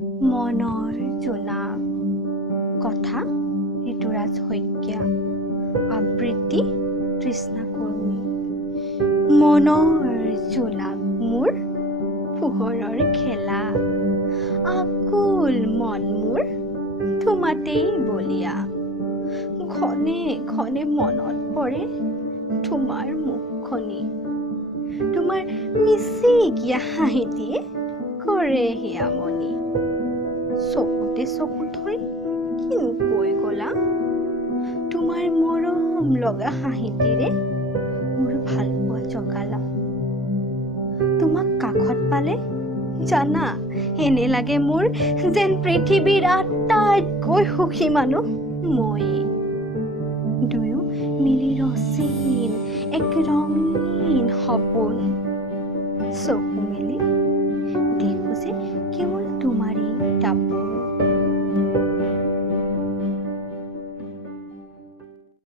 মনৰ জোনাক কথা ঋতুৰাজ শইকীয়া আবৃত্তি তৃষ্ণা কৰ্মী। মনৰ জোনাক মোৰ পোহৰৰ খেলা, আকুল মন মোৰ তোমাতেই বলিয়া। ঘনে ঘনে মনত পৰে তোমাৰ মুখখনি, তোমাৰ মিচিকিয়া হাঁহিটিয়ে কৰে হিয়ামনি। চকুতে চকু থৈ কিনো কৈ গলা, তোমাৰ মৰম লগা হাঁহিটিৰে মোৰ ভাল পোৱা জগালা। তোমাক কাষত পালে জানা এনে লাগে মোৰ যেন পৃথিৱীৰ আটাইতকৈ সুখী মানুহ মই। দুয়ো মিলি ৰচিন এক ৰঙীন সপোন, চকু মেলি